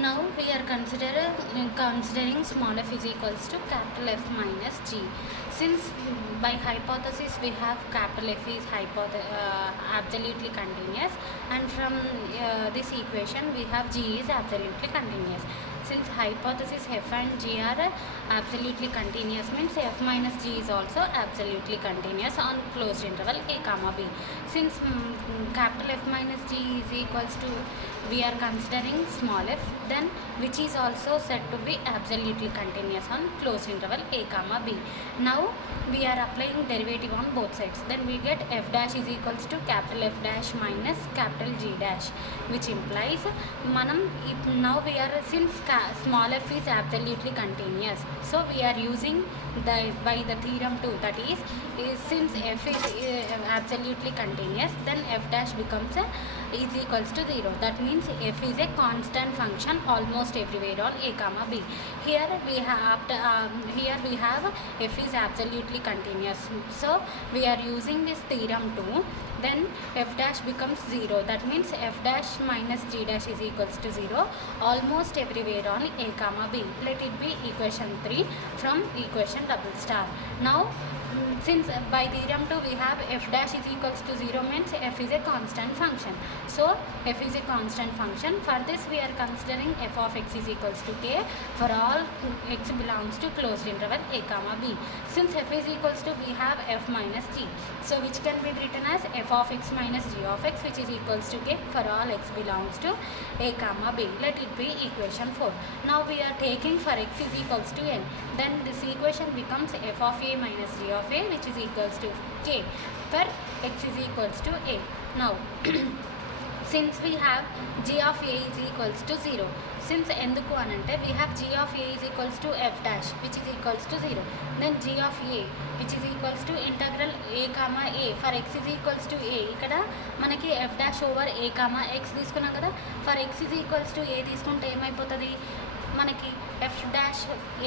Now we are considering small f is equals to capital F minus g. Since by hypothesis we have capital F is absolutely continuous, and from this equation we have g is absolutely continuous. Since hypothesis f and g are absolutely continuous, means f minus g is also absolutely continuous on closed interval a comma b. Since capital F minus g is equals to, we are considering small f, then which is also said to be absolutely continuous on closed interval a comma b. Now we are applying derivative on both sides, then we get f dash is equals to capital F dash minus capital G dash, which implies now we are, since small f is absolutely continuous, so we are using by the theorem 2, that is since f is absolutely continuous, then f dash becomes is equals to 0. That means f is a constant function almost everywhere on a comma b. Here we have f is absolutely continuous, so we are using this theorem 2, then f dash becomes 0. That means f dash minus g dash is equals to 0 almost everywhere on a comma b. Let it be equation 3 from equation double star. Now since by theorem 2 we have f dash is equals to 0, means f is a constant function, so f is a constant function. For this we are considering f of x is equals to k for all x belongs to closed interval a comma b. Since f is equals to, we have f minus g, so which can be written as f of x minus g of x, which is equals to k for all x belongs to a comma b. Let it be equation 4. Now we are taking for x is equals to n, then this equation becomes f of a minus g of a, which is equals to k for x is equals to a. Now since we have g of a is equals to 0, since enduku anante we have g of a is equals to f dash, which is equals to 0, then g of a which is equals to integral a comma a for x is equals to a. ikkada manaki f dash over a comma x తీసుకున్నాం కదా, for x is equals to a తీసుకుంటే ఏమైపోతుంది మనకి f dash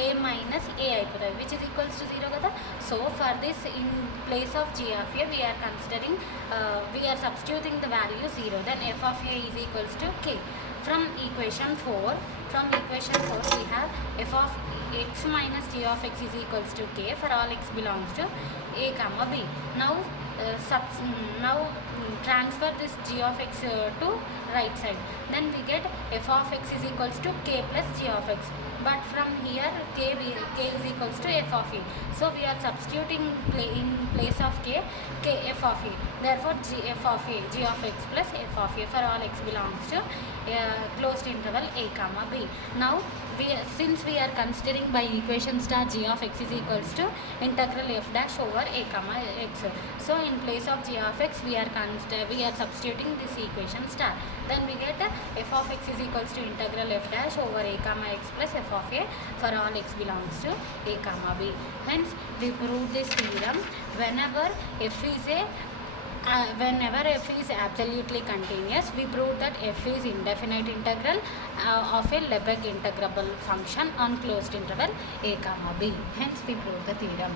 a minus a అయిపోతుంది, which is equals to 0 కదా. So for this, in place of g of a we are considering we are substituting the value 0, then f of a is equals to k. From equation 4 we have f of x minus g of x is equals to k for all x belongs to a comma b. Now transfer this g of x to right side, then we get f of x is equals to k plus g of x, but from here k is equals to f of a, so we are substituting in place of k f of a, therefore f of a g of x plus f of a for all x belongs to closed interval a comma b. Now since we are considering by equation star g of x is equals to integral f dash over a comma x, so in place of g of x we are substituting this equation star, then we get f of x is equals to integral f dash over a comma x plus f of a for all x belongs to a comma b. Hence we prove this theorem whenever f is absolutely continuous, we prove that f is indefinite integral of a Lebesgue integrable function on closed interval a comma b. Hence we prove the theorem.